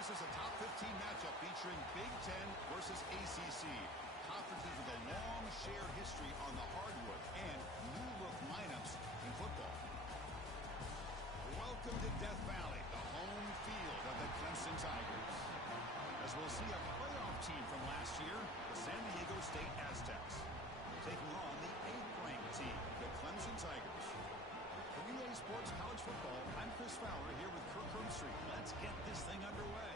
This is a top 15 matchup featuring Big Ten versus ACC. Conferences with a long shared history on the hardwood and new-look lineups in football. Welcome to Death Valley, the home field of the Clemson Tigers. As we'll see a playoff team from last year, the San Diego State Aztecs, taking on the 8th-ranked team, the Clemson Tigers. For EA Sports College Football, I'm Chris Fowler here with Kirk Herbstreit. Let's get this thing underway.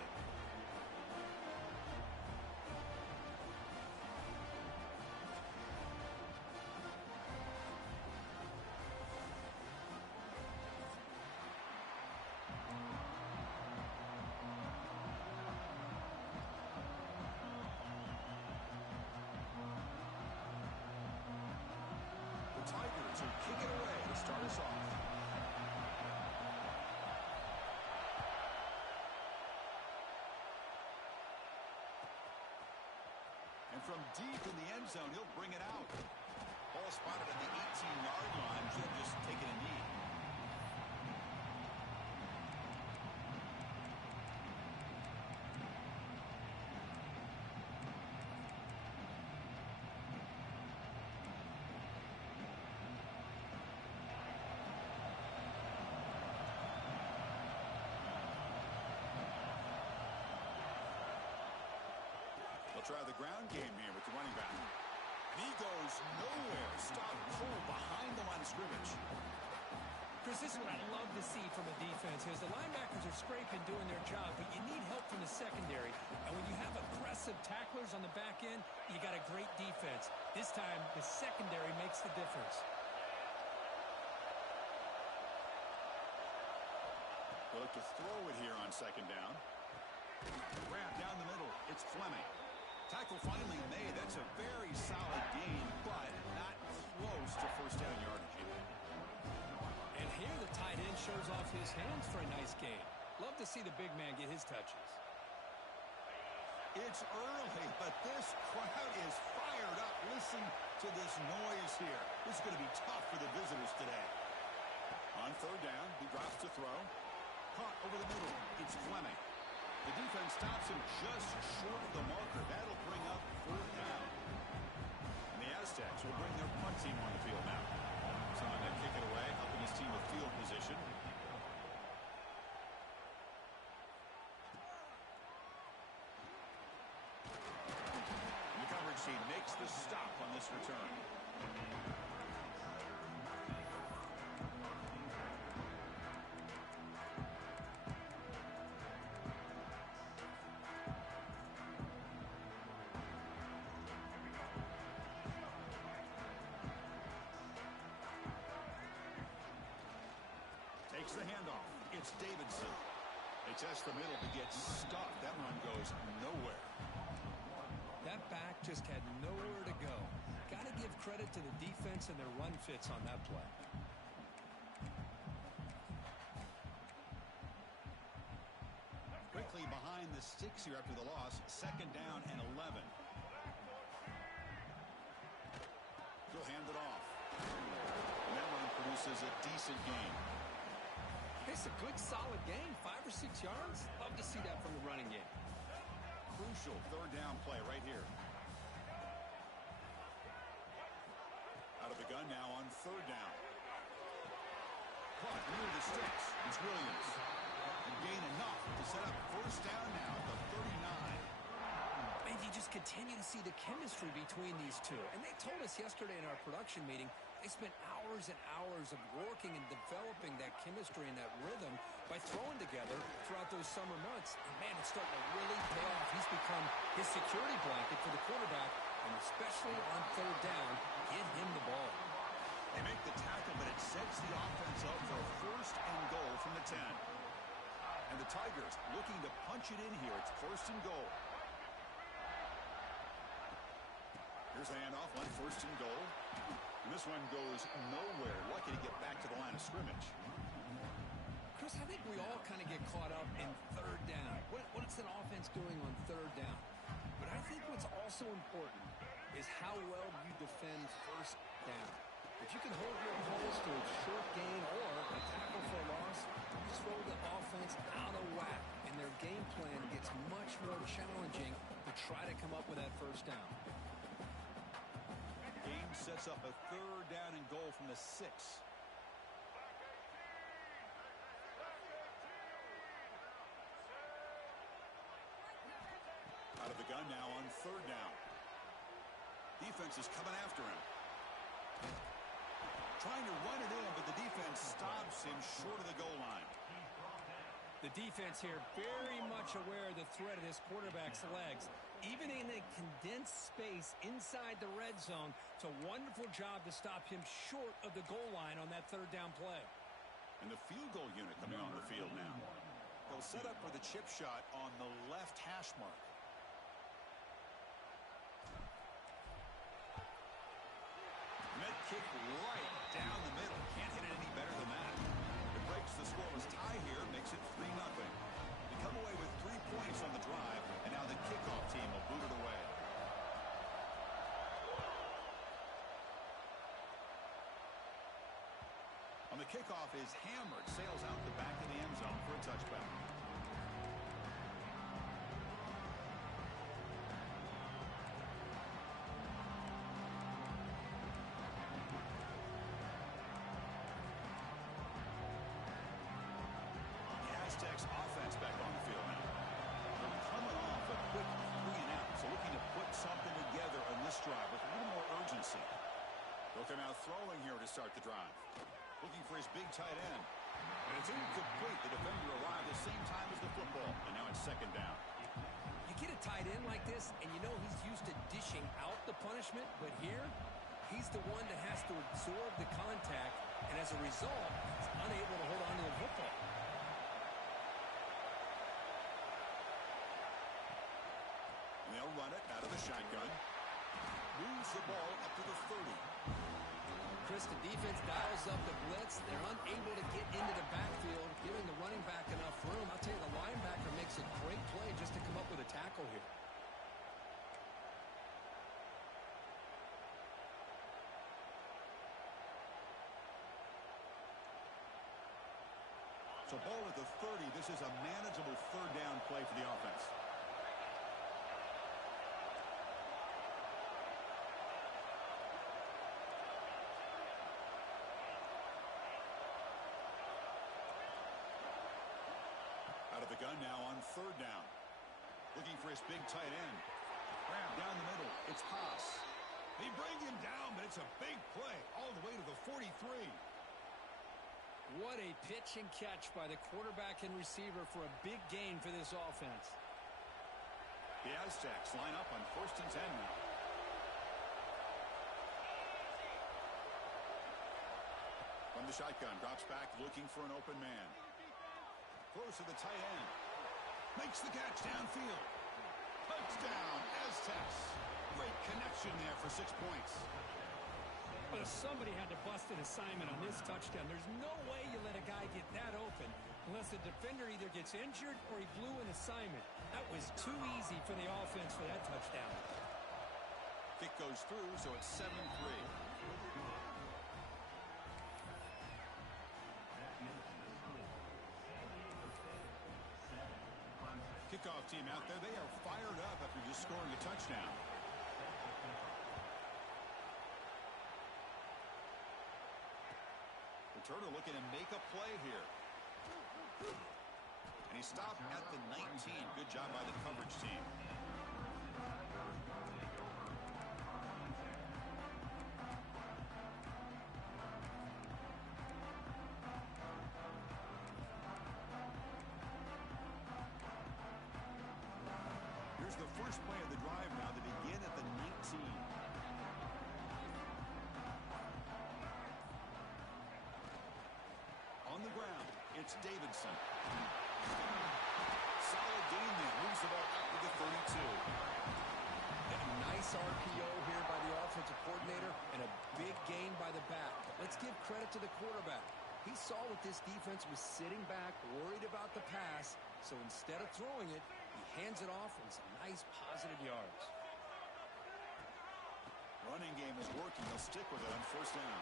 Tigers will kick it away to start us off. And from deep in the end zone, he'll bring it out. Ball spotted at the 18-yard line. Should just taken a knee. Try the ground game here with the running back. And he goes nowhere. Stop cold behind the line of scrimmage. Chris, this is what I love to see from a defense. As the linebackers are scraping, doing their job, but you need help from the secondary. And when you have aggressive tacklers on the back end, you got a great defense. This time, the secondary makes the difference. We'll look to throw it here on second down. Grab down the middle. It's Fleming. Tackle finally made. That's a very solid gain, but not close to first down yardage. And here the tight end shows off his hands for a nice gain. Love to see the big man get his touches. It's early, but this crowd is fired up. Listen to this noise here. This is going to be tough for the visitors today. On third down, he drops to throw. Caught over the middle. It's Fleming. The defense stops him just short of the marker. That'll bring up fourth down. And the Aztecs will bring their punt team on the field now. Someone to kick it away, helping his team with field position. The coverage team makes the stop on this return. Takes the handoff. It's Davidson. They test the middle to get stuffed. That run goes nowhere. That back just had nowhere to go. Got to give credit to the defense and their run fits on that play. Quickly behind the sticks here after the loss. Second down and 11. He'll hand it off. And that run produces a decent gain. It's a good, solid gain. 5 or 6 yards. Love to see that from the running game. Crucial third down play right here. Out of the gun now on third down. Caught near the sticks. It's Williams. And gain enough to set up first down now at the 39. And you just continue to see the chemistry between these two. And they told us yesterday in our production meeting, they spent hours and hours of working and developing that chemistry and that rhythm by throwing together throughout those summer months. And, man, it's starting to really pay off. He's become his security blanket for the quarterback, and especially on third down, give him the ball. They make the tackle, but it sets the offense up for a first and goal from the 10. And the Tigers looking to punch it in here. It's first and goal. Here's the handoff on first and goal. And this one goes nowhere. Lucky to get back to the line of scrimmage. Chris, I think we all kind of get caught up in third down. What's an offense doing on third down? But I think what's also important is how well you defend first down. If you can hold your opponents to a short gain or a tackle for a loss, you throw the offense out of whack. And and their game plan gets much more challenging to try to come up with that first down. Game sets up a 3rd down and goal from the 6. Out of the gun now on 3rd down. Defense is coming after him. Trying to run it in, but the defense stops him short of the goal line. The defense here very much aware of the threat of this quarterback's legs. Even in a condensed space inside the red zone, it's a wonderful job to stop him short of the goal line on that 3rd down play. And the field goal unit coming on the field now. They'll set up for the chip shot on the left hash mark. Med kick right down the middle. Can't hit it any better than that. It breaks the scoreless tie here, makes it 3-0. They come away with 3 points on the drive, and now the kickoff team will boot it away. On the kickoff is hammered, sails out the back of the end zone for a touchback. Aztecs offense back on the field now. They're coming off a quick 3-and-out, so looking to put something together on this drive with a little more urgency. Look, they're now throwing here to start the drive. Looking for his big tight end. And it's incomplete. The defender arrived the same time as the football, and now it's 2nd down. You get a tight end like this, and you know he's used to dishing out the punishment, but here, he's the one that has to absorb the contact, and as a result, he's unable to hold on to the football. And they'll run it out of the shotgun. Moves the ball up to the 30. Chris, the defense dials up the blitz. They're unable to get into the backfield, giving the running back enough room. I'll tell you, the linebacker makes a great play just to come up with a tackle here. So ball at the 30. This is a manageable 3rd down play for the offense. Out of the gun now on 3rd down. Looking for his big tight end. Grab down the middle. It's Haas. They bring him down, but it's a big play all the way to the 43. What a pitch and catch by the quarterback and receiver for a big gain for this offense. The Aztecs line up on 1st and 10 now. From the shotgun, drops back looking for an open man. Throws to the tight end. Makes the catch downfield. Touchdown, Aztecs. Great connection there for 6 points. But if somebody had to bust an assignment on this touchdown, there's no way you let a guy get that open unless the defender either gets injured or he blew an assignment. That was too easy for the offense for that touchdown. Kick goes through, so it's 7-3. Kickoff team out there. They are fired up after just scoring a touchdown. Returner looking to make a play here. And he stopped at the 19. Good job by the coverage team. Here's the first play of the drive now to begin at the 19. On the ground, it's Davidson. Solid gain there. Moves the ball out to the 32. And a nice RPO here by the offensive coordinator and a big gain by the back. Let's give credit to the quarterback. He saw what this defense was sitting back, worried about the pass, so instead of throwing it, he hands it off and some nice positive yards. Running game is working. They'll stick with it on 1st down.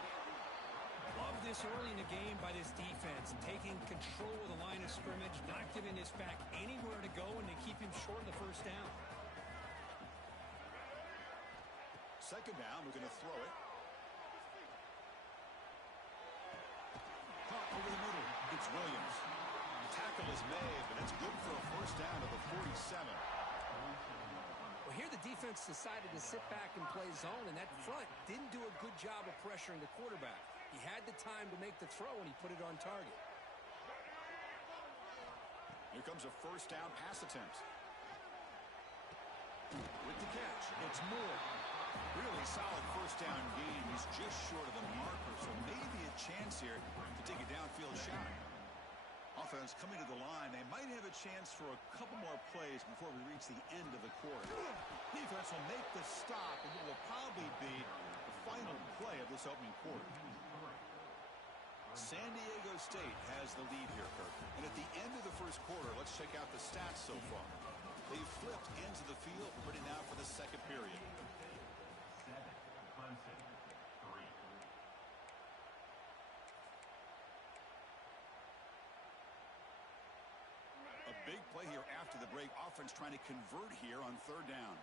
Love this early in the game by this defense, taking control of the line of scrimmage, not giving this back anywhere to go, and they keep him short of the first down. Second down, we're going to throw it. Caught over the middle. It's Williams. The tackle is made, but it's good for a first down to the 47. Well, here the defense decided to sit back and play zone, and that front didn't do a good job of pressuring the quarterback. He had the time to make the throw, and he put it on target. Here comes a first down pass attempt. With the catch, it's Moore. Really solid first down gain. He's just short of the marker, so maybe a chance here to take a downfield shot. Offense coming to the line. They might have a chance for a couple more plays before we reach the end of the quarter. Defense will make the stop, and it will probably be the final play of this opening quarter. San Diego State has the lead here, Kirk. And at the end of the first quarter, let's check out the stats so far. They've flipped into the field, ready now for the second period. A big play here after the break. Offense trying to convert here on third down.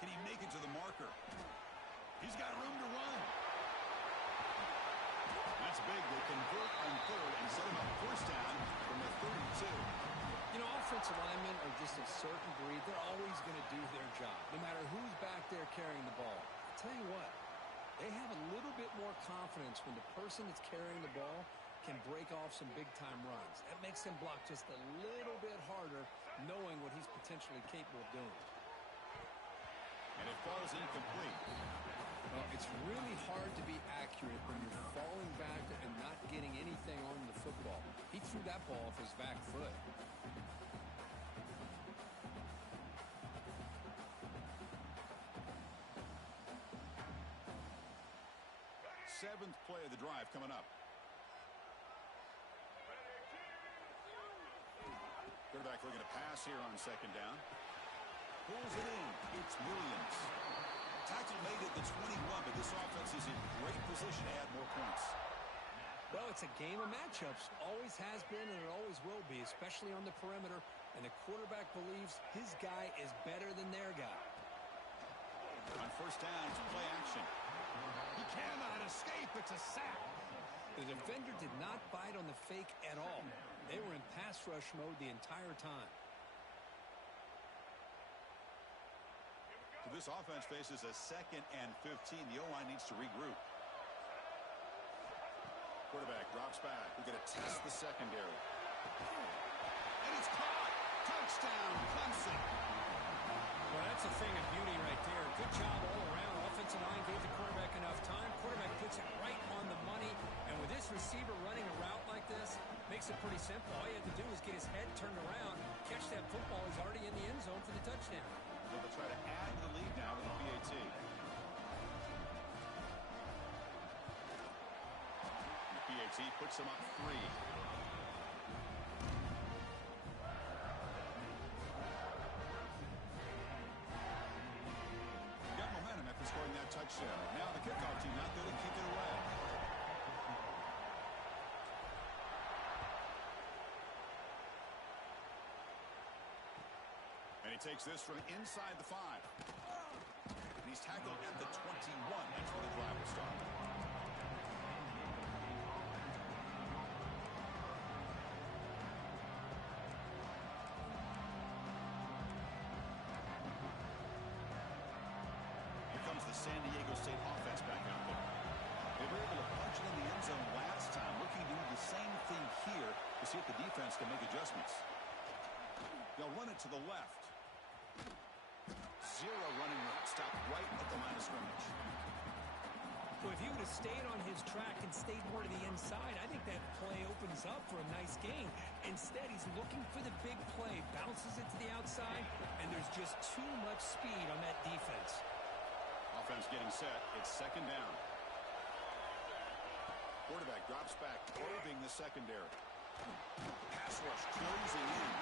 Can he make it to the marker? He's got room to run. That's big. They convert on third and set him up first down from the 32. You know, offensive linemen are just a certain breed. They're always going to do their job, no matter who's back there carrying the ball. I'll tell you what, they have a little bit more confidence when the person that's carrying the ball can break off some big-time runs. That makes him block just a little bit harder, knowing what he's potentially capable of doing. And it falls incomplete. Well, it's really hard to be accurate when you're falling back and not getting anything on the football. He threw that ball off his back foot. Seventh play of the drive coming up. Quarterback looking to pass here on second down. Pulls it in. It's Williams. Tackle made at the 21, but this offense is in great position to add more points. Well, it's a game of matchups. Always has been, and it always will be, especially on the perimeter. And the quarterback believes his guy is better than their guy. On first down, it's play action. He cannot escape. It's a sack. The defender did not bite on the fake at all. They were in pass rush mode the entire time. So this offense faces a 2nd and 15. The O-line needs to regroup. Quarterback drops back. We're going to test the secondary. And it's caught. Touchdown, Clemson. Well, that's a thing of beauty right there. Good job all around. Offensive line gave the quarterback enough time. Quarterback puts it right on the money. And with this receiver running a route like this, makes it pretty simple. All you have to do is get his head turned around, catch that football. He's already in the end zone for the touchdown. So they'll try to add to the lead now with the PAT. The PAT puts them up 3. Got momentum after scoring that touchdown. Now the kickoff team out there to kick it away. And he takes this from inside the 5. And he's tackled at the 21. That's where the drive will start. Here comes the San Diego State offense back out there. They were able to punch it in the end zone last time. Looking to do the same thing here to see if the defense can make adjustments. They'll run it to the left. Zero running room. Stopped right at the line of scrimmage. Well, if he would have stayed on his track and stayed more to the inside, I think that play opens up for a nice gain. Instead, he's looking for the big play, bounces it to the outside, and there's just too much speed on that defense. Offense getting set. It's second down. Quarterback drops back, probing the secondary. Pass rush closing in.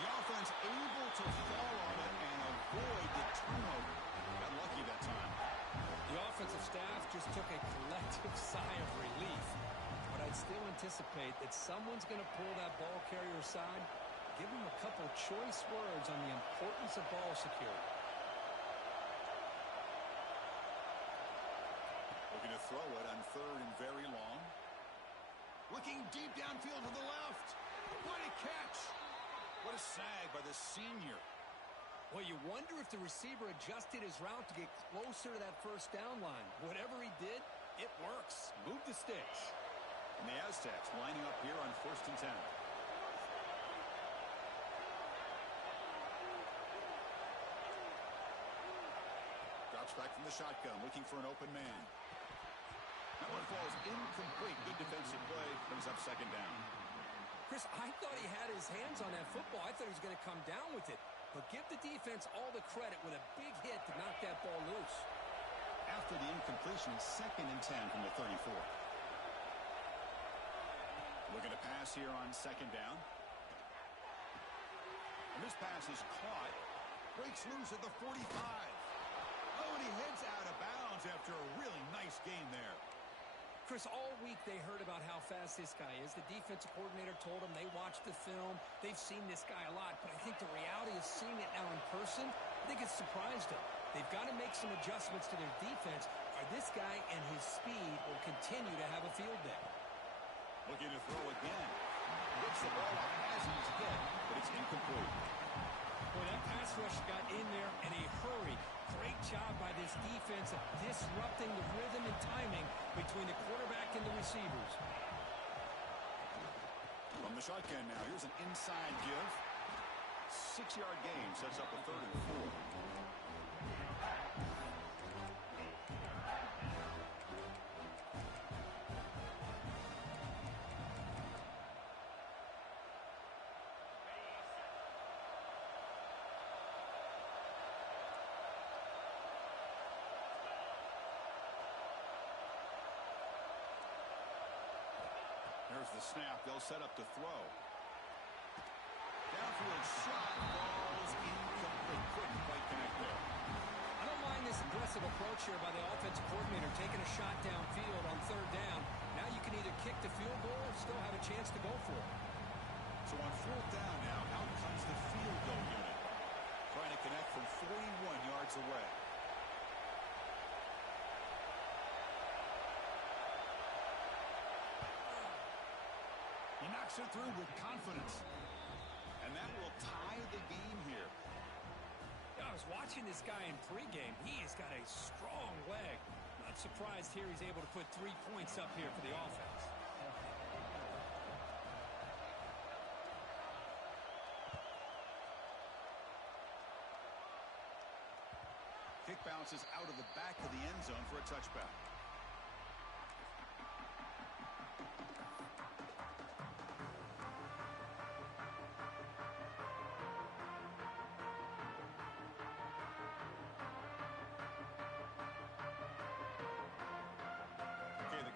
The offense able to fall on it and avoid the turnover. Got lucky that time. The offense offensive staff just took a collective sigh of relief. But I'd still anticipate that someone's going to pull that ball carrier aside, give him a couple choice words on the importance of ball security. Looking to throw it on third and very long. Looking deep downfield to the left. What a catch. What a sag by the senior. Well, you wonder if the receiver adjusted his route to get closer to that first down line. Whatever he did, it works. Move the sticks. And the Aztecs lining up here on 1st and 10. Drops back from the shotgun, looking for an open man. That one falls incomplete. Good defensive play. Brings up 2nd down. Chris, I thought he had his hands on that football. I thought he was going to come down with it. But give the defense all the credit with a big hit to knock that ball loose. After the incompletion, 2nd and 10 from the 34. Looking to pass here on 2nd down. And this pass is caught. Breaks loose at the 45. Oh, and he heads out of bounds after a really nice game there. Chris, all week they heard about how fast this guy is. The defensive coordinator told them they watched the film. They've seen this guy a lot. But I think the reality is seeing it now in person, I think it's surprised them. They've got to make some adjustments to their defense, or this guy and his speed will continue to have a field day. Looking to throw again. Gets the ball off as he's hit, but it's incomplete. Boy, that pass rush got in there in a hurry. Great job by this defense of disrupting the rhythm and timing between the quarterback and the receivers. From the shotgun now, here's an inside give. 6-yard gain sets up a 3rd and 4. There's the snap. They'll set up to throw. Downfield shot. Falls incomplete. Couldn't quite connect there. I don't mind this aggressive approach here by the offensive coordinator, taking a shot downfield on 3rd down. Now you can either kick the field goal or still have a chance to go for it. So on 4th down now, out comes the field goal unit. Trying to connect from 41 yards away. He knocks it through with confidence. And that will tie the game here. Yeah, I was watching this guy in pregame. He has got a strong leg. Not surprised here he's able to put 3 points up here for the offense. Kick bounces out of the back of the end zone for a touchback.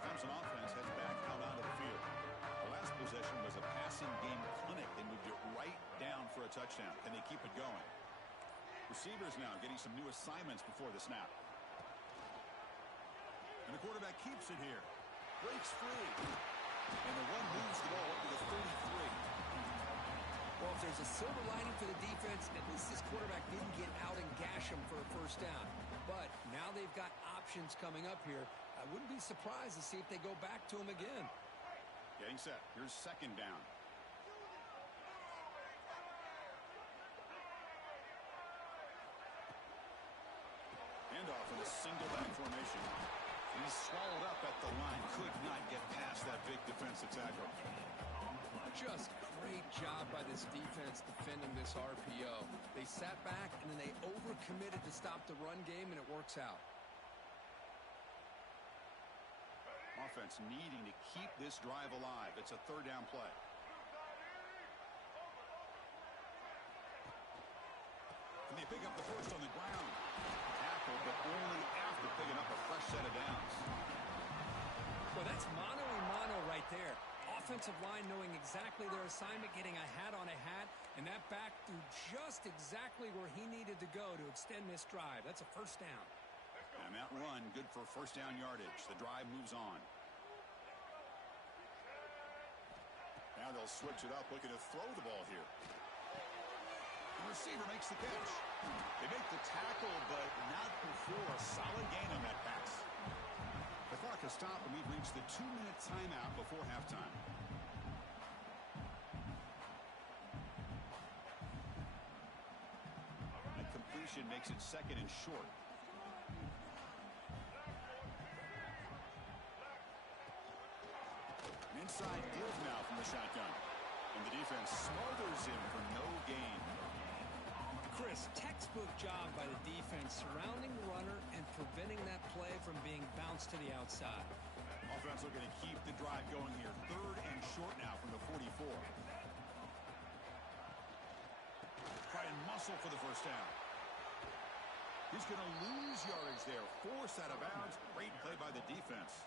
Clemson offense heads back out onto the field. The last possession was a passing game clinic. They moved it right down for a touchdown. Can they keep it going? Receivers now getting some new assignments before the snap. And the quarterback keeps it here. Breaks free. And the one moves the ball up to the 33. Well, if there's a silver lining for the defense, at least this quarterback didn't get out and gash him for a 1st down. But now they've got options coming up here. I wouldn't be surprised to see if they go back to him again. Getting set. Here's 2nd down. Handoff in a single back formation. He's swallowed up at the line. Could not get past that big defensive tackle. Just great job by this defense defending this RPO. They sat back and then they overcommitted to stop the run game, and it works out. Offense needing to keep this drive alive. It's a 3rd down play. And they pick up the first on the ground. Tackle, but only after picking up a fresh set of downs. Well, that's mano-a-mano right there. Offensive line knowing exactly their assignment, getting a hat on a hat, and that back threw just exactly where he needed to go to extend this drive. That's a 1st down. And that run, good for first down yardage. The drive moves on. Now they'll switch it up, looking to throw the ball here. The receiver makes the catch. They make the tackle, but not before a solid gain on that pass. The clock has stopped, and we've reached the 2-minute timeout before halftime. That completion makes it second and short. An inside deals now from the shotgun. And the defense smothers him for no gain. Chris, textbook job by the defense surrounding the runner and preventing that play from being bounced to the outside. Offense looking to keep the drive going here. Third and short now from the 44. Try and muscle for the first down. He's going to lose yardage there. Forced out of bounds. Great play by the defense.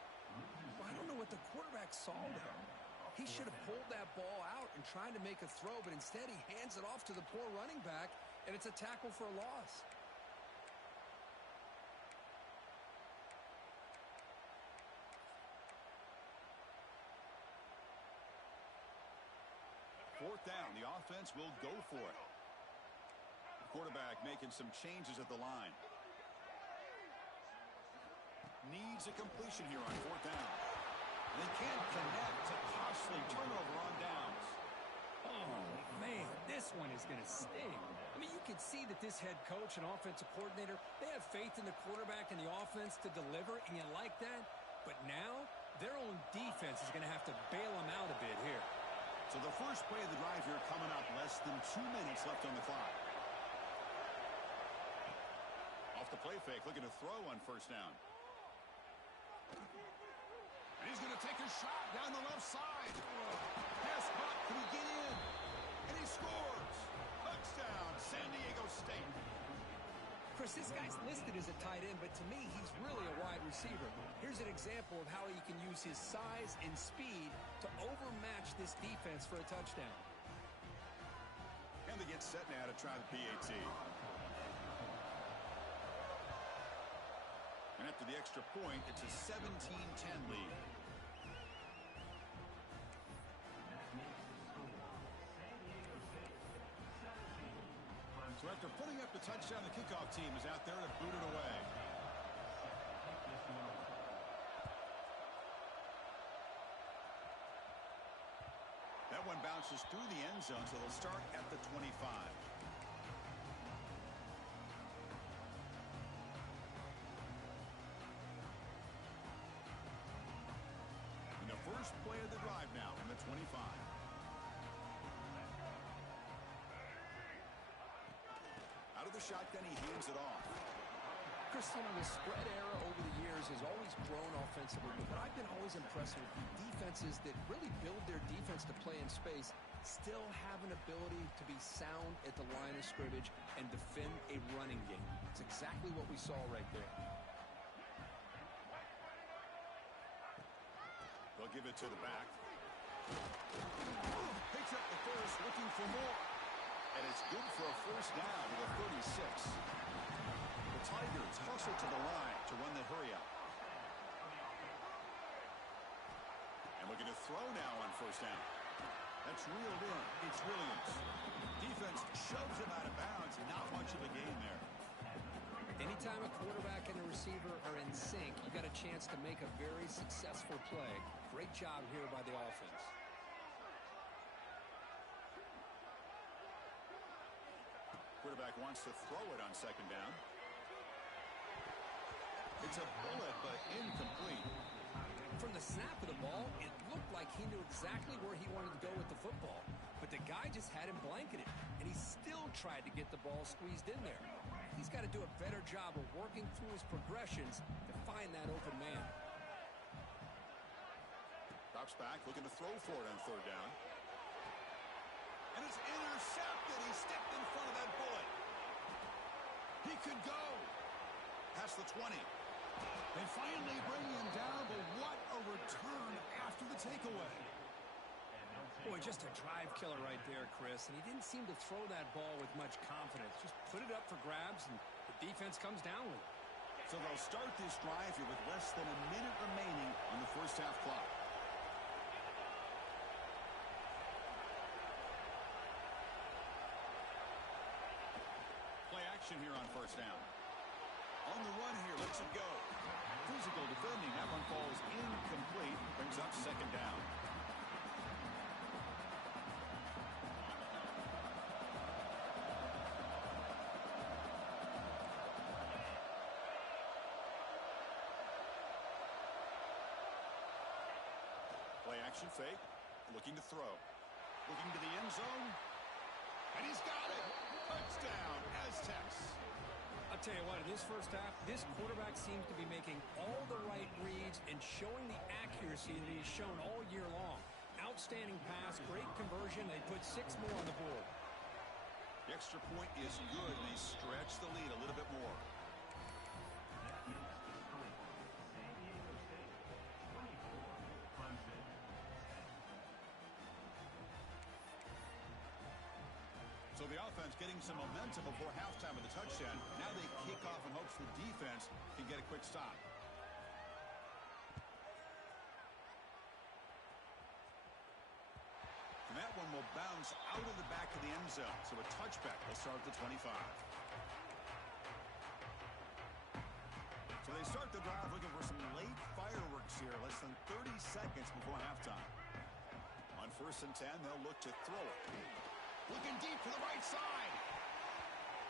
I don't know what the quarterback saw there. He should have pulled that ball out and tried to make a throw, but instead he hands it off to the poor running back, and it's a tackle for a loss. Fourth down, the offense will go for it. The quarterback making some changes at the line. Needs a completion here on fourth down. They can't connect. A costly turnover on downs. Oh, man, this one is going to sting. I mean, you can see that this head coach and offensive coordinator, they have faith in the quarterback and the offense to deliver, and you like that. But now, their own defense is going to have to bail them out a bit here. So the first play of the drive here coming up. Less than 2 minutes left on the clock. Off the play fake, looking to throw on first down. And he's going to take a shot down the left side. Pass caught. Can he get in? And he scores. Touchdown, San Diego State. Chris, this guy's listed as a tight end, but to me, he's really a wide receiver. Here's an example of how he can use his size and speed to overmatch this defense for a touchdown. And they get set now to try the PAT. And after the extra point, it's a 17-10 lead. So after putting up the touchdown, the kickoff team is out there to boot it away. That one bounces through the end zone, so they'll start at the 25. And the first play of the drive now from the 25. Out of the shotgun, he hands it off. Chris, you know, the spread era over the years has always grown offensively, but I've been always impressed with defenses that really build their defense to play in space, still have an ability to be sound at the line of scrimmage and defend a running game. It's exactly what we saw right there. They'll give it to the back. Picks up the first, looking for more. And it's good for a first down to the 36. The Tigers hustle to the line to run the hurry up. And looking to throw now on first down. That's reeled in. It's Williams. Defense shoves him out of bounds. Not much of a gain there. Anytime a quarterback and a receiver are in sync, you got a chance to make a very successful play. Great job here by the offense. Quarterback wants to throw it on second down. It's a bullet, but incomplete. From the snap of the ball, it looked like he knew exactly where he wanted to go with the football. But the guy just had him blanketed, and he still tried to get the ball squeezed in there. He's got to do a better job of working through his progressions to find that open man. Drops back, looking to throw for it on third down. And it's intercepted. He stepped in front of that bullet. He could go. Past the 20. They finally bring him down, but what a return after the takeaway. Boy, just a drive killer right there, Chris. And he didn't seem to throw that ball with much confidence. Just put it up for grabs, and the defense comes down with it. So they'll start this drive here with less than a minute remaining on the first half clock. Play action here on first down. On the run here, lets it go. Physical defending, that one falls incomplete, brings up second down. Play action fake, looking to throw. Looking to the end zone, and he's got it! Touchdown, Aztecs! I'll tell you what, in this first half, this quarterback seems to be making all the right reads and showing the accuracy that he's shown all year long. Outstanding pass, great conversion. They put 6 more on the board. The extra point is good, and they stretch the lead a little bit more. So the offense getting some momentum before halftime of the touchdown. Now they kick off in hopes the defense can get a quick stop. And that one will bounce out of the back of the end zone. So a touchback will start at the 25. So they start the drive looking for some late fireworks here. Less than 30 seconds before halftime. On first and 10, they'll look to throw it. Looking deep to the right side.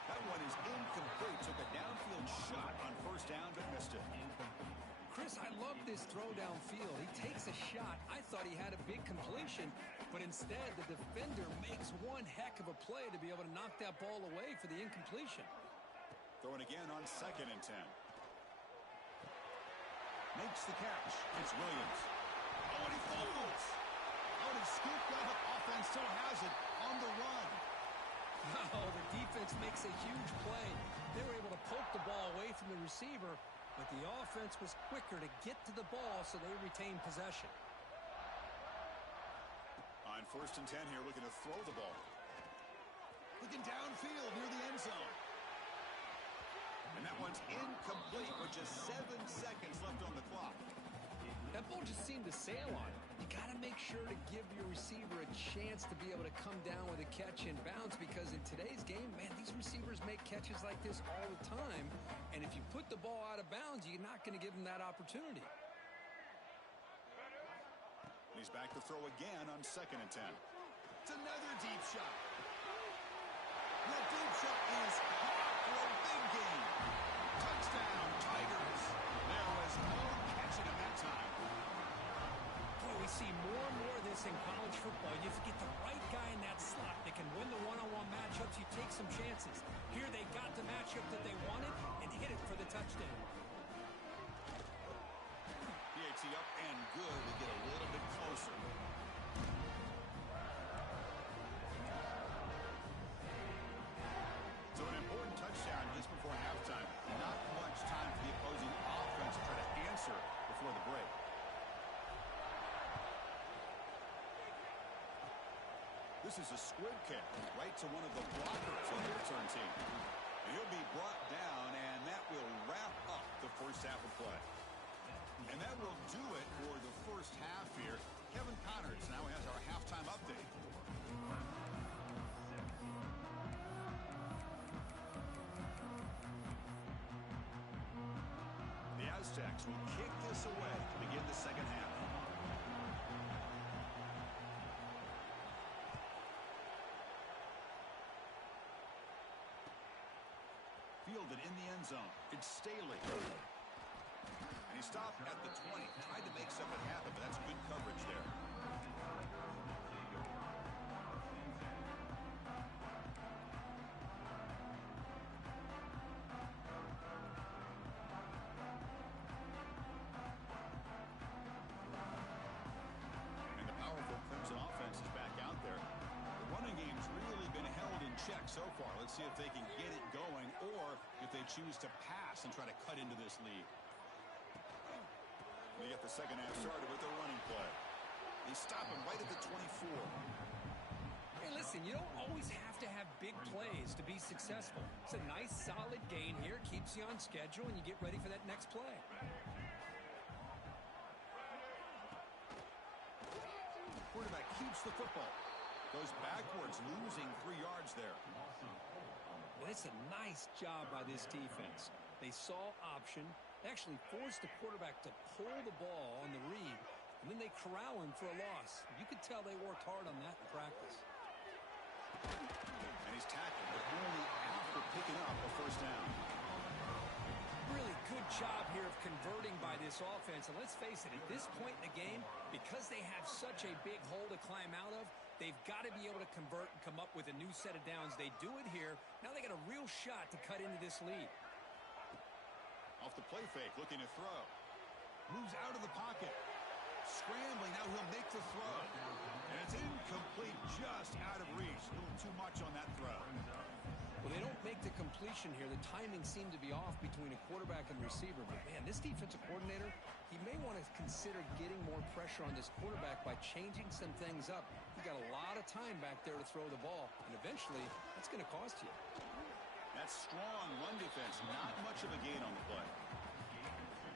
That one is incomplete. Took a downfield shot on first down, but missed it. Chris, I love this throw downfield. He takes a shot. I thought he had a big completion, but instead the defender makes one heck of a play to be able to knock that ball away for the incompletion. Throwing again on second and 10. Makes the catch. It's Williams. Oh, and he fumbles. Oh, and he scooped up. Offense still has it on the run. Oh, the defense makes a huge play. They were able to poke the ball away from the receiver, but the offense was quicker to get to the ball, so they retained possession. On first and 10 here, looking to throw the ball. Looking downfield near the end zone. And that one's incomplete with just 7 seconds left on the clock. That ball just seemed to sail on it. You got to make sure to give your receiver a chance to be able to come down with a catch and bounce, because in today's game, man, these receivers make catches like this all the time. And if you put the ball out of bounds, you're not going to give them that opportunity. He's back to throw again on second and 10. It's another deep shot. That deep shot is caught for a big gain. Touchdown, Tigers. There was no catching him that time. Boy, we see more and more of this in college football. You have to get the right guy in that slot that can win the one-on-one matchups. You take some chances. Here they got the matchup that they wanted and hit it for the touchdown. PAT up and good. We get a little bit closer. So an important touchdown just before halftime. Not much time for the opposing offense to try to answer before the break. This is a squib kick right to one of the blockers on the return team. And he'll be brought down, and that will wrap up the first half of play. And that will do it for the first half here. Kevin Connors now has our halftime update. The Aztecs will kick this away to begin the second half. Fielded in the end zone. It's Staley. And he stopped at the 20. Tried to make something happen, but that's good coverage there. And the powerful Crimson offense is back out there. The running game's really been held in check so far. Let's see if they can get it going, or if they choose to pass and try to cut into this lead. They get the second half started with a running play. They stop him right at the 24. Yeah, Hey, listen, you don't always have to have big plays to be successful. It's a nice, solid gain here. Keeps you on schedule, and you get ready for that next play. Quarterback keeps the football. Goes backwards, losing 3 yards there. And it's a nice job by this defense. They saw option. They actually forced the quarterback to pull the ball on the read, and then they corral him for a loss. You could tell they worked hard on that in practice. And he's tackled, but only after picking up a first down. Really good job here of converting by this offense. And let's face it, at this point in the game, because they have such a big hole to climb out of, they've got to be able to convert and come up with a new set of downs. They do it here. Now they got a real shot to cut into this lead. Off the play fake, looking to throw. Moves out of the pocket. Scrambling, now he'll make the throw. And it's incomplete, just out of reach. A little too much on that throw. Well, they don't make the completion here. The timing seemed to be off between a quarterback and receiver. But, man, this defensive coordinator, he may want to consider getting more pressure on this quarterback by changing some things up. He got a lot of time back there to throw the ball, and eventually that's going to cost you. That strong run defense, not much of a gain on the play.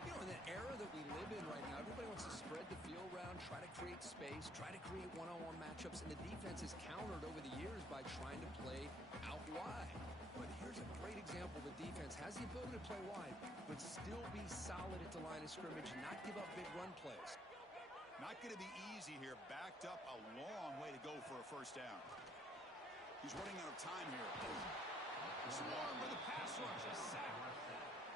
You know, in the era that we live in right now, everybody wants to spread the field around, try to create space, try to create one-on-one matchups, and the defense is countered over the years by trying to play out wide. But here's a great example. The defense has the ability to play wide, but still be solid at the line of scrimmage and not give up big run plays. Not going to be easy here. Backed up a long way to go for a first down. He's running out of time here. Swarm with a pass rush, a sack.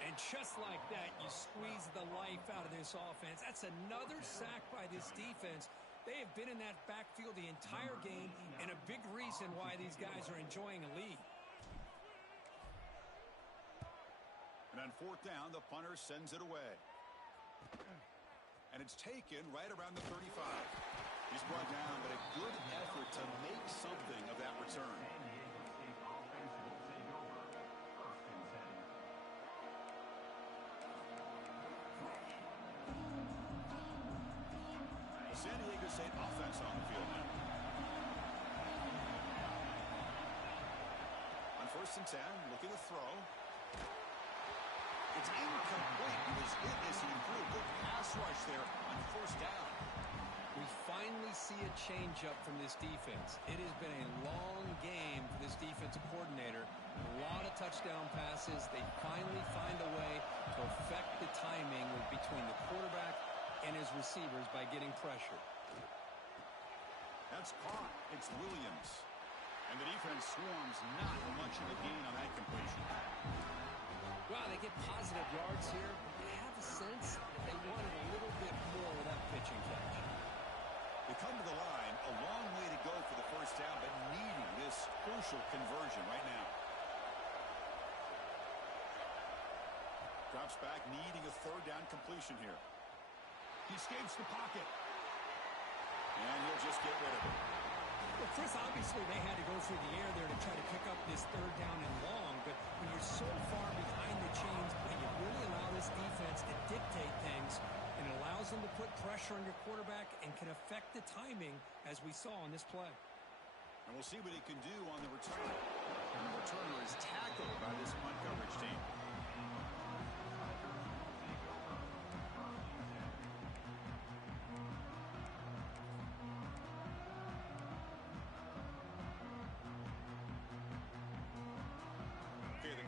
And just like that, you squeeze the life out of this offense. That's another sack by this defense. They have been in that backfield the entire game, and a big reason why these guys are enjoying a lead. And on fourth down, the punter sends it away. And it's taken right around the 35. He's brought down, but a good effort to make something of that return. San Diego State offense on the field now. On 1st and 10, looking to throw. It's incomplete. He was hit as he threw. Good pass rush there on 1st down. We finally see a change-up from this defense. It has been a long game for this defensive coordinator. A lot of touchdown passes. They finally find a way to affect the timing between the quarterback and his receivers by getting pressure. That's caught. It's Williams. And the defense swarms, not much of a gain on that completion. Wow, they get positive yards here. You have a sense that they wanted a little bit more with that pitching catch. They come to the line, a long way to go for the first down, but needing this crucial conversion right now. Drops back, needing a 3rd down completion here. He escapes the pocket. And he'll just get rid of it. Well, Chris, obviously they had to go through the air there to try to pick up this 3rd down and long, but when you're so far behind the chains, you really allow this defense to dictate things, and it allows them to put pressure on your quarterback and can affect the timing, as we saw on this play. And we'll see what he can do on the return. And the returner is tackled by this punt coverage team.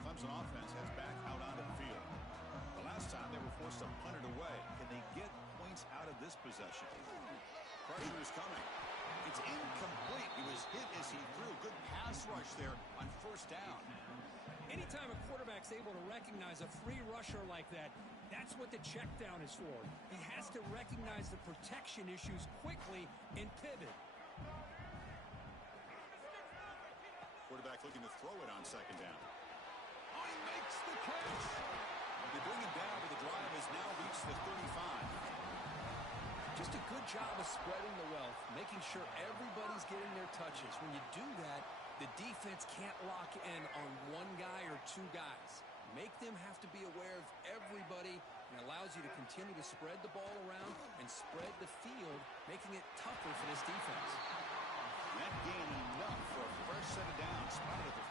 Clemson offense heads back out onto the field. The last time they were forced to punt it away. Can they get points out of this possession? Pressure is coming. It's incomplete. He was hit as he threw. Good pass rush there on 1st down. Anytime a quarterback's able to recognize a free rusher like that, that's what the check down is for. He has to recognize the protection issues quickly and pivot. Quarterback looking to throw it on 2nd down. Oh, he makes the catch. They bring him down, but the drive has now reached the 35. Just a good job of spreading the wealth, making sure everybody's getting their touches. When you do that, the defense can't lock in on one guy or 2 guys. Make them have to be aware of everybody, and allows you to continue to spread the ball around and spread the field, making it tougher for this defense. That gain enough for a fresh set of downs, spotted at the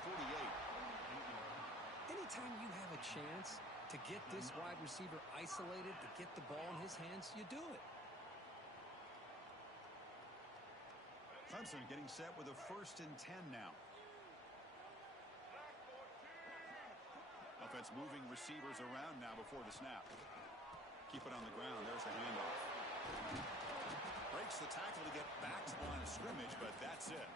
48. Anytime you have a chance to get this wide receiver isolated, to get the ball in his hands, you do it. Clemson getting set with a 1st and 10 now. Offense moving receivers around now before the snap. Keep it on the ground. There's the handoff. Breaks the tackle to get back to the line of scrimmage, but that's it.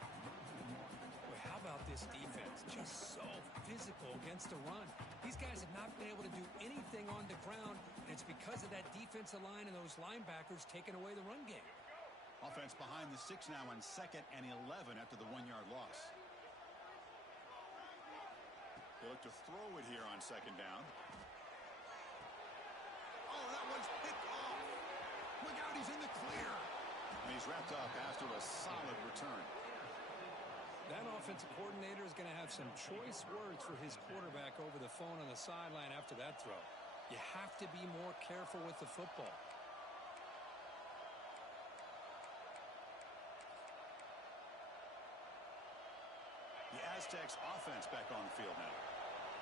Boy, how about this defense? Just so physical against the run. These guys have not been able to do anything on the ground, and it's because of that defensive line and those linebackers taking away the run game. Offense behind the 6 now on 2nd and 11 after the 1-yard loss. They look to throw it here on 2nd down. Oh, that one's picked off. Look out, he's in the clear. And he's wrapped up after a solid return. That offensive coordinator is going to have some choice words for his quarterback over the phone on the sideline after that throw. You have to be more careful with the football. The Aztecs offense back on the field now.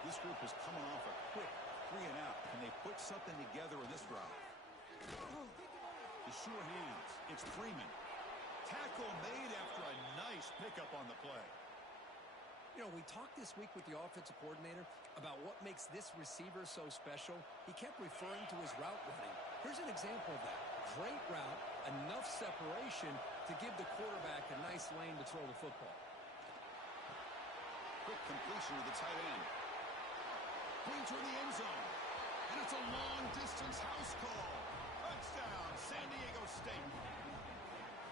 This group is coming off a quick 3 and out. Can they put something together in this drive? The sure hands. It's Freeman. Tackle made after a nice pickup on the play. You know, we talked this week with the offensive coordinator about what makes this receiver so special. He kept referring to his route running. Here's an example of that. Great route, enough separation to give the quarterback a nice lane to throw the football. Quick completion to the tight end. Going toward the end zone. And it's a long-distance house call. Touchdown, San Diego State.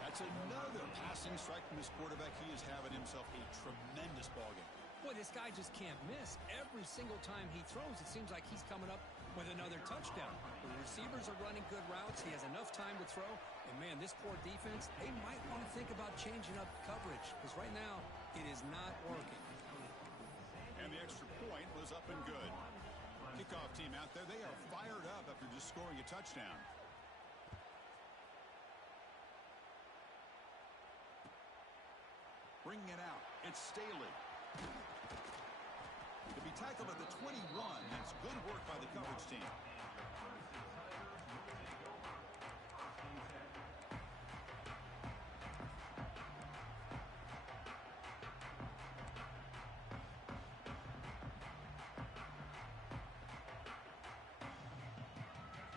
That's another passing strike from his quarterback. He is having himself a tremendous ballgame. Boy, this guy just can't miss. Every single time he throws, it seems like he's coming up with another touchdown. The receivers are running good routes. He has enough time to throw. And, man, this poor defense, they might want to think about changing up coverage because right now it is not working. And the extra point was up and good. Kickoff team out there, they are fired up after just scoring a touchdown. Bringing it out, it's Staley. To be tackled at the 21, that's good work by the coverage team.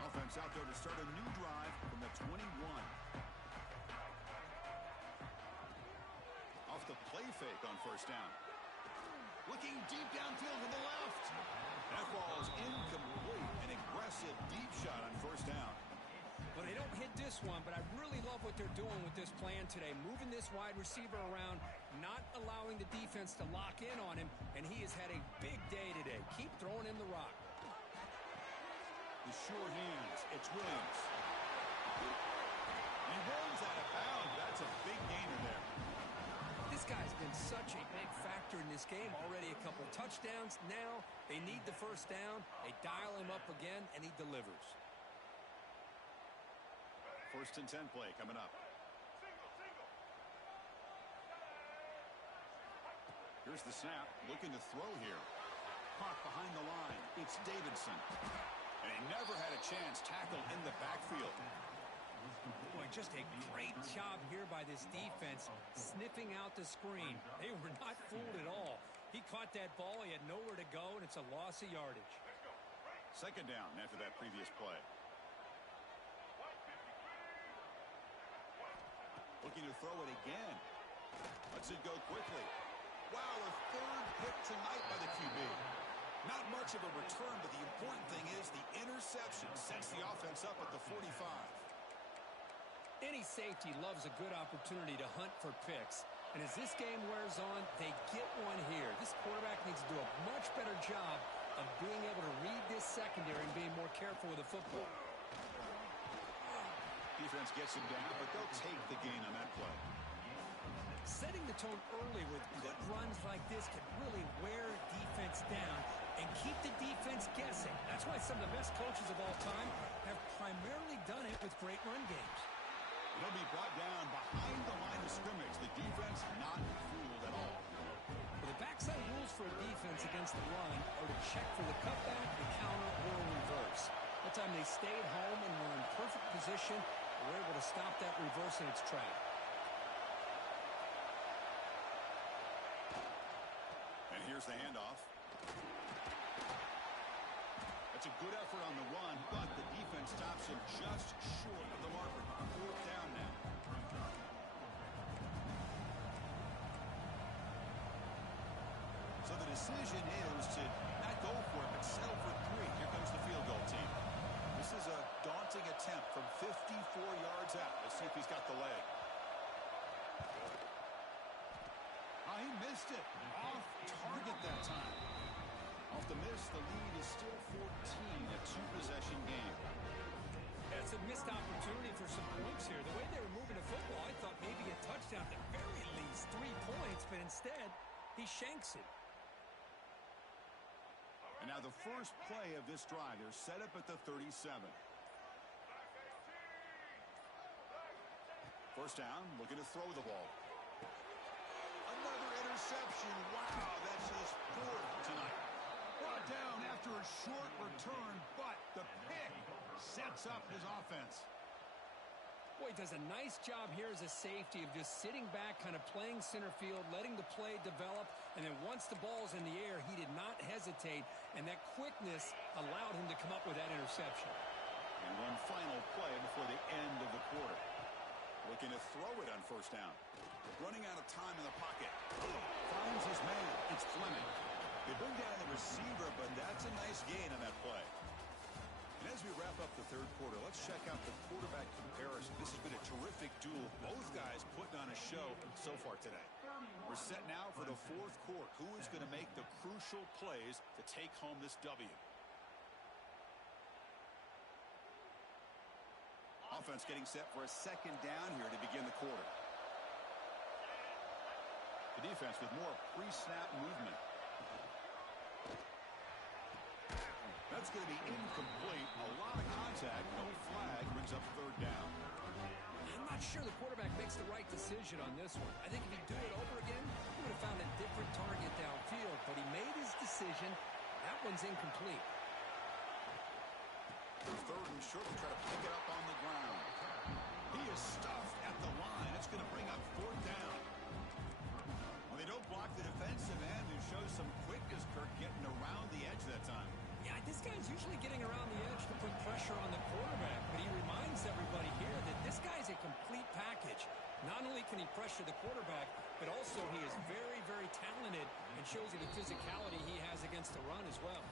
Offense out there to start a new drive from the 21. Off the play fake on 1st down. Looking deep downfield to the left. That ball is incomplete. An aggressive deep shot on 1st down. Well, they don't hit this one, but I really love what they're doing with this plan today. Moving this wide receiver around, not allowing the defense to lock in on him, and he has had a big day today. Keep throwing him the rock. The sure hands. It's Williams. He runs out of bounds. That's a big gainer there. This guy's been such a big factor in this game. Already a couple touchdowns. Now they need the 1st down. They dial him up again, and he delivers. 1st and 10 play coming up. Here's the snap. Looking to throw here. Caught behind the line. It's Davidson. And he never had a chance tackled in the backfield. Boy, just a great job here by this defense, sniffing out the screen. They were not fooled at all. He caught that ball. He had nowhere to go, and it's a loss of yardage. 2nd down after that previous play. Looking to throw it again. Lets it go quickly. Wow, a 3rd hit tonight by the QB. Not much of a return, but the important thing is the interception sets the offense up at the 45. Any safety loves a good opportunity to hunt for picks. And as this game wears on, they get one here. This quarterback needs to do a much better job of being able to read this secondary and being more careful with the football. Defense gets him down, but they'll take the gain on that play. Setting the tone early with good runs like this can really wear defense down and keep the defense guessing. That's why some of the best coaches of all time have primarily done it with great run games. He'll be brought down behind the line of scrimmage. The defense not fooled at all. Well, the backside rules for a defense against the run are to check for the cutback, the counter, or a reverse. That time they stayed home and were in perfect position. They were able to stop that reverse in its track. And here's the handoff. That's a good effort on the run, but the defense stops him just short of the marker. Fourth down now. So the decision is to not go for it, but settle for 3. Here comes the field goal team. This is a daunting attempt from 54 yards out. Let's see if he's got the leg. He missed it. Off target that time. Off the miss, the lead is still 14, a 2-possession game. That's a missed opportunity for some points here. The way they were moving the football, I thought maybe a touchdown at the very least, 3 points, but instead, he shanks it. And now the first play of this drive, they're set up at the 37. First down, looking to throw the ball. Another interception. Wow, that's his 4th tonight. Brought down after a short return, but the pick sets up his offense. Boy, he does a nice job here as a safety of just sitting back, kind of playing center field, letting the play develop, and then once the ball's in the air, he did not hesitate, and that quickness allowed him to come up with that interception. And one final play before the end of the quarter. Looking to throw it on first down. Running out of time in the pocket. Finds his man. It's Fleming. They bring down the receiver, but that's a nice gain on that play. And as we wrap up the third quarter, let's check out the quarterback comparison. This has been a terrific duel. Both guys putting on a show so far today. We're set now for the fourth quarter. Who is going to make the crucial plays to take home this W? Offense getting set for a second down here to begin the quarter. The defense with more pre-snap movement. That's going to be incomplete. A lot of contact. No flag. Brings up third down. I'm not sure the quarterback makes the right decision on this one. I think if he'd do it over again, he would have found a different target downfield. But he made his decision. That one's incomplete. They're third and short. Try to pick it up on the ground. He is stuffed at the line. It's going to bring up fourth down. Well, they don't block the defensive end, who shows some quickness, Kirk, getting around the edge that time. Yeah, this guy's usually getting around the edge to put pressure on the quarterback, but he reminds everybody here that this guy's a complete package. Not only can he pressure the quarterback, but also he is very, very talented and shows you the physicality he has against the run as well.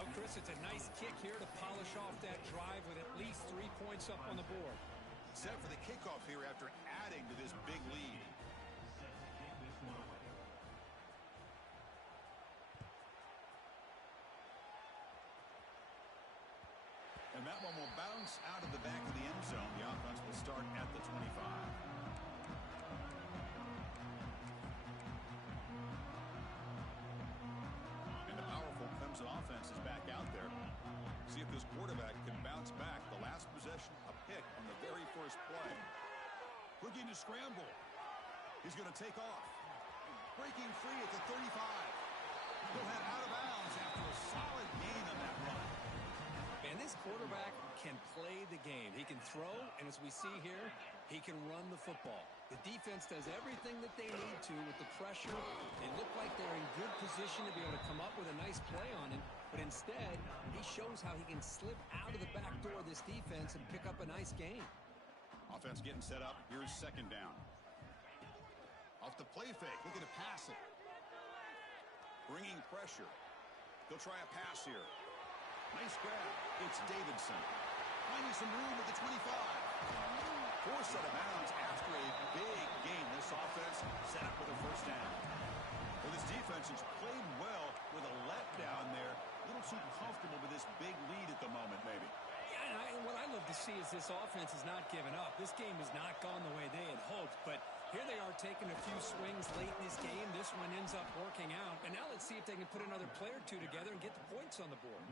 Oh, Chris, it's a nice kick here to polish off that drive with at least 3 points up on the board. Set for the kickoff here after adding to this big lead. And that one will bounce out of the back of the end zone. The offense will start at the 25. And the powerful Clemson offense is back out there. See if this quarterback can bounce back. The last possession, a pick on the very first play. Looking to scramble. He's going to take off. Breaking free at the 35. He'll head out of bounds after a solid gain on that run. And this quarterback can play the game. He can throw, and as we see here, he can run the football. The defense does everything that they need to with the pressure. They look like they're in good position to be able to come up with a nice play on him, but instead, he shows how he can slip out of the back door of this defense and pick up a nice gain. Offense getting set up. Here's second down. Off the play fake, looking to pass it. Bringing pressure. They'll try a pass here. Nice grab. It's Davidson. Finding some room at the 25. Forced out of bounds after a big gain. This offense set up with a first down. Well, this defense has played well with a letdown there. A little too comfortable with this big lead at the moment, maybe. Yeah, and what I love to see is this offense has not given up. This game has not gone the way they had hoped, but here they are taking a few swings late in this game. This one ends up working out. And now let's see if they can put another play or two together and get the points on the board.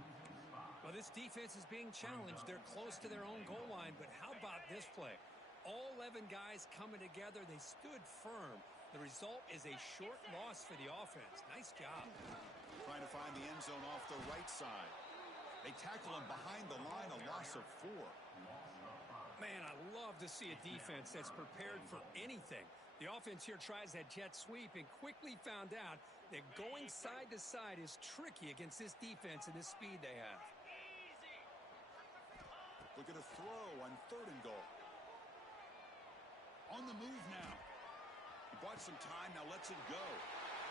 Well, this defense is being challenged. They're close to their own goal line, but how about this play? All 11 guys coming together. They stood firm. The result is a short loss for the offense. Nice job. Trying to find the end zone off the right side. They tackle him behind the line, a loss of 4. Man, I love to see a defense that's prepared for anything. The offense here tries that jet sweep and quickly found out that going side to side is tricky against this defense and this speed they have. Look at a throw on 3rd and goal. On the move now. He bought some time, now lets it go.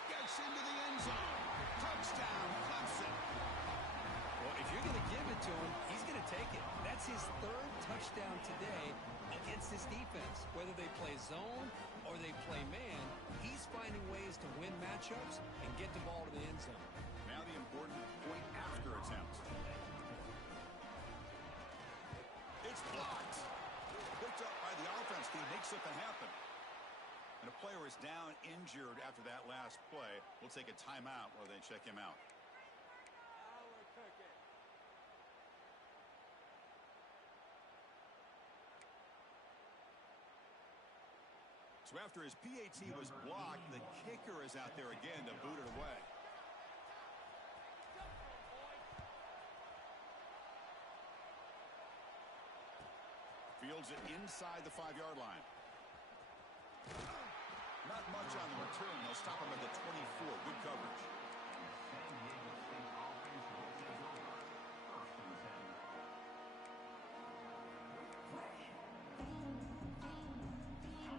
Gets into the end zone. Touchdown, Clemson. Well, if you're going to give it to him, he's going to take it. That's his 3rd touchdown today against this defense. Whether they play zone or they play man, he's finding ways to win matchups and get the ball to the end zone. Now the important point after attempt. It's blocked. Picked up by the offense team. Makes something happen. And a player is down injured after that last play. We'll take a timeout while they check him out. So after his PAT was blocked, the kicker is out there again to boot it away. Fields it inside the 5-yard line. Not much on the return. They'll stop him at the 24. Good coverage.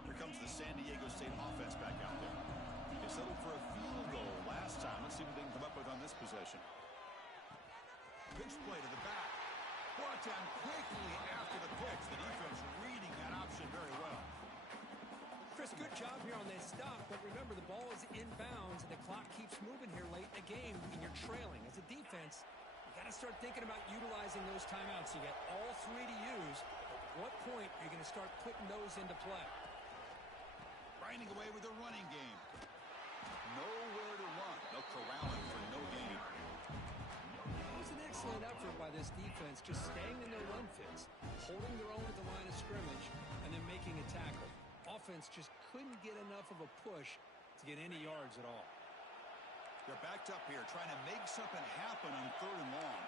Here comes the San Diego State offense back out there. They settled for a field goal last time. Let's see what they can come up with on this possession. Pitch play to the back. Brought down quickly after the pitch. The defense reading that option very well. Chris, good job here on that stop, but remember the ball is inbounds and the clock keeps moving here late in the game and you're trailing. As a defense, you got to start thinking about utilizing those timeouts. You got all 3 to use. At what point are you going to start putting those into play? Grinding away with a running game. Nowhere to run. They'll corral him for no gain. It was an excellent effort by this defense, just staying in their run fits, holding their own at the line of scrimmage, and then making a tackle. Offense just couldn't get enough of a push to get any yards at all. They're backed up here, trying to make something happen on 3rd and long.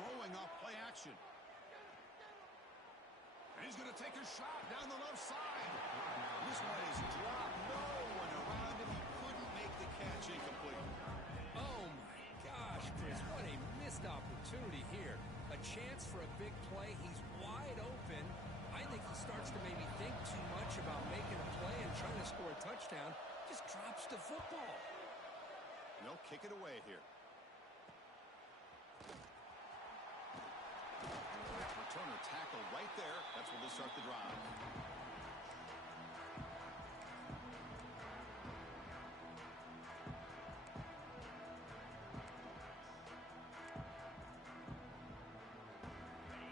Throwing off play action. And he's going to take a shot down the left side. This one is dropped. No one around him. He couldn't make the catch. Incomplete. Oh, my gosh, Chris. What a missed opportunity here. A chance for a big play. He's wide open. I think he starts to maybe think too much about making a play and trying to score a touchdown. Just drops the football. They'll kick it away here. Returner tackle right there. That's where they'll start the drive.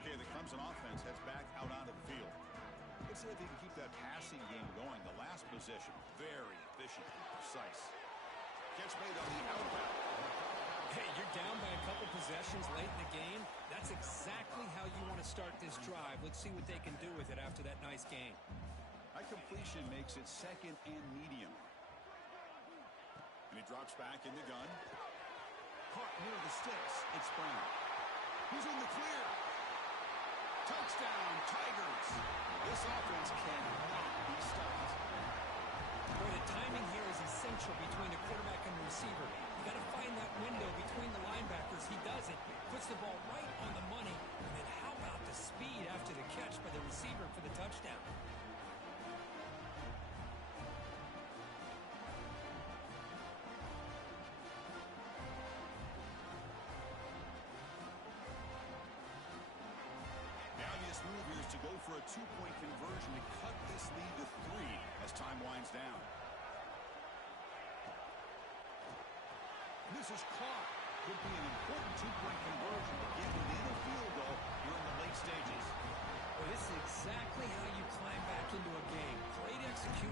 Okay, the Clemson offense heads back out onto the field. Let's see if they can keep that passing game going. The last possession, very efficient and precise. Catch made on the outback. Hey, you're down by a couple possessions late in the game. That's exactly how you want to start this drive. Let's see what they can do with it after that nice game. That completion makes it 2nd and medium. And he drops back in the gun. Caught near the sticks. It's Brown. He's in the clear. Touchdown, Tigers. This offense cannot be stopped. Boy, the timing here is essential between the quarterback and the receiver. You got to find that window between the linebackers. He does it. Puts the ball right on the money. And then how about the speed after the catch by the receiver for the touchdown? Now this move here is to go for a 2-point conversion to cut this lead to 3 as time winds down. This is caught. Could be an important 2-point conversion to get within a field goal here in the late stages. Well, this is exactly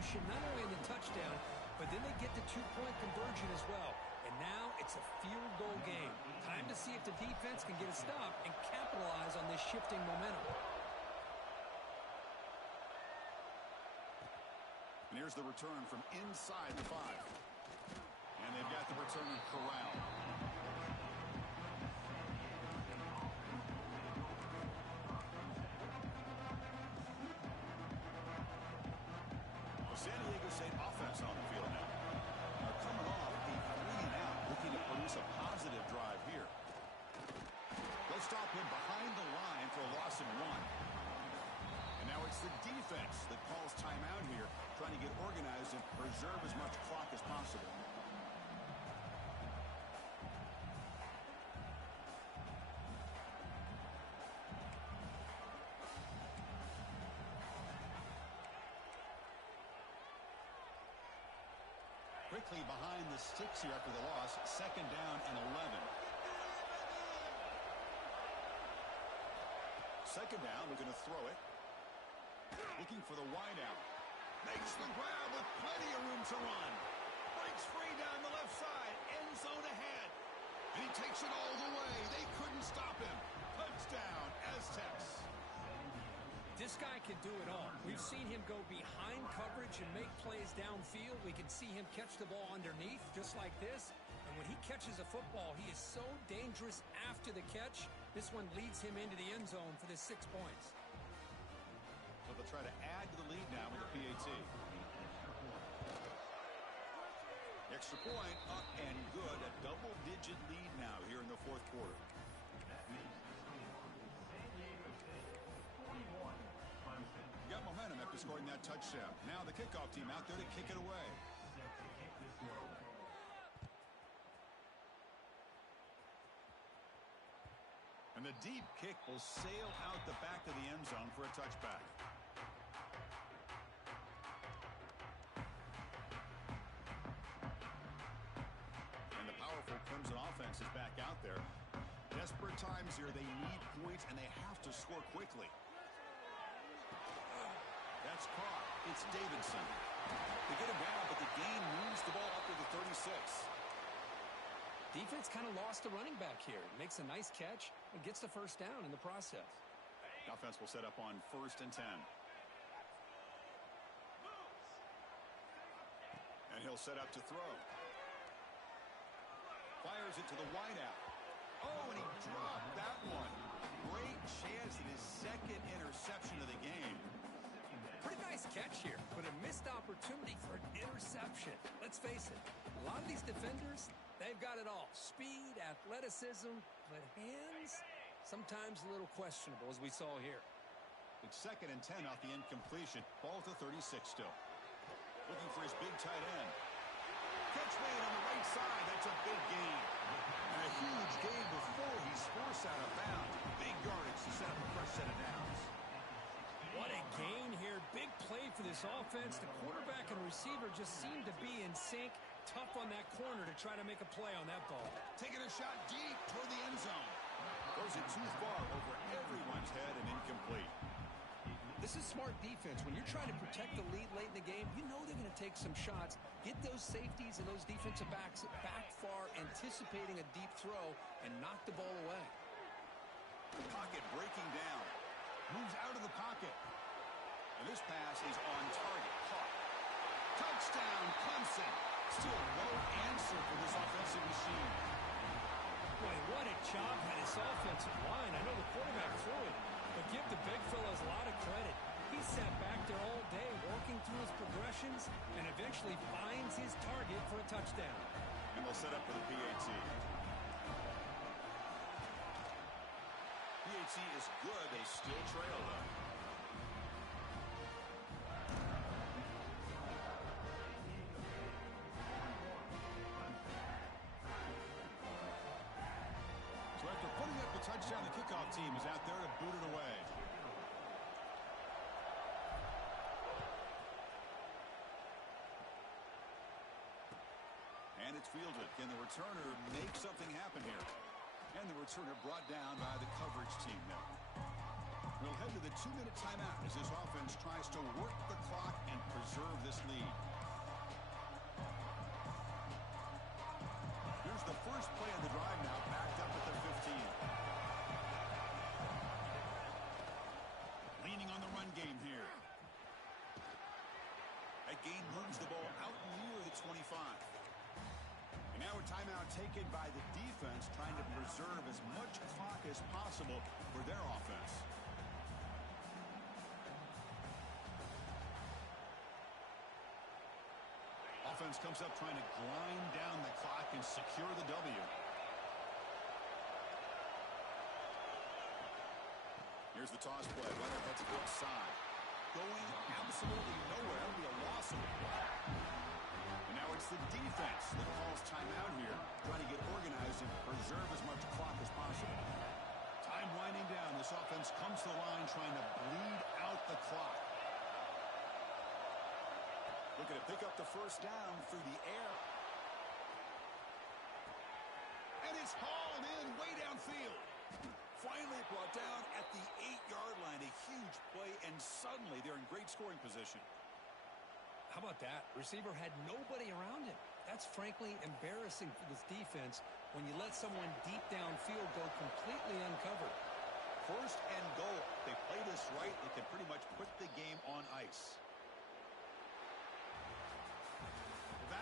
interception, not only in the touchdown, but then they get the two-point conversion as well. And now it's a field goal game. Time to see if the defense can get a stop and capitalize on this shifting momentum. And here's the return from inside the 5. And they've got the return corralled. San Diego State offense on the field now. They're coming off a 3-and-out, looking to produce a positive drive here. They'll stop him behind the line for a loss of 1. And now it's the defense that calls timeout here, trying to get organized and preserve as much clock as possible. Quickly behind the sticks here after the loss. 2nd down and 11. 2nd down, we're going to throw it. Looking for the wideout. Makes the grab with plenty of room to run. Breaks free down the left side. End zone ahead. And he takes it all the way. They couldn't stop him. Touchdown, Aztecs. This guy can do it all. We've seen him go behind coverage and make plays downfield. We can see him catch the ball underneath just like this. And when he catches a football, he is so dangerous after the catch. This one leads him into the end zone for the 6 points. So they'll try to add to the lead now with the PAT. Extra point up and good. A double-digit lead now here in the 4th quarter. Got momentum after scoring that touchdown. Now the kickoff team out there to kick it away. And the deep kick will sail out the back of the end zone for a touchback. And the powerful Crimson offense is back out there. Desperate times here. They need points, and they have to score quickly. That's caught. It's Davidson. They get him down, but the gain moves the ball up to the 36. Defense kind of lost the running back here. Makes a nice catch and gets the first down in the process. The offense will set up on 1st and 10. And he'll set up to throw. Fires it to the wideout. Oh, and he dropped that one. Great chance at his 2nd interception of the game. Pretty nice catch here, but a missed opportunity for an interception. Let's face it, a lot of these defenders, they've got it all. Speed, athleticism, but hands, sometimes a little questionable, as we saw here. It's 2nd and 10 off the incompletion. Ball to 36 still. Looking for his big tight end. Catch made on the right side. That's a big gain. And a huge gain before he's forced out of bounds. Big yardage to set up a fresh set of downs. What a gain here. Big play for this offense. The quarterback and receiver just seem to be in sync. Tough on that corner to try to make a play on that ball. Taking a shot deep toward the end zone. Throws it too far over everyone's head and incomplete. This is smart defense. When you're trying to protect the lead late in the game, you know they're going to take some shots. Get those safeties and those defensive backs back far, anticipating a deep throw, and knock the ball away. Pocket breaking down. Moves out of the pocket. And this pass is on target. Caught. Touchdown, Clemson. Still no answer for this offensive machine. Boy, what a job by this offensive line. I know the quarterback threw it, but give the big fellas a lot of credit. He sat back there all day working through his progressions and eventually finds his target for a touchdown. And they'll set up for the PAT. PAT is good. They still trail, though. So after putting up the touchdown, the kickoff team is out there to boot it away. And it's fielded. Can the returner make something happen here? And the returner brought down by the coverage team now. We'll head to the 2-minute timeout as this offense tries to work the clock and preserve this lead. Here's the first play of the drive now, backed up at the 15. Leaning on the run game here. That gain moves the ball out near the 25. And now a timeout taken by the defense, trying to preserve as much clock as possible for their offense. Offense comes up trying to grind down the clock and secure the W. Here's the toss play. Runner heads outside. Going absolutely nowhere. It'll be a loss of the play. And now it's the defense that calls timeout here, trying to get organized and preserve as much clock as possible. Time winding down. This offense comes to the line trying to bleed out the clock. Looking to pick up the first down through the air. And it's hauled in way downfield. Finally brought down at the 8-yard line. A huge play, and suddenly they're in great scoring position. How about that? Receiver had nobody around him. That's frankly embarrassing for this defense when you let someone deep downfield go completely uncovered. First and goal. They play this right, they can pretty much put the game on ice.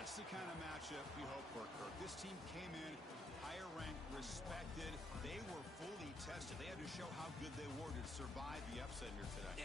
That's the kind of matchup we hope for, Kirk. This team came in higher ranked, respected. They were fully tested. They had to show how good they were to survive the upset here today.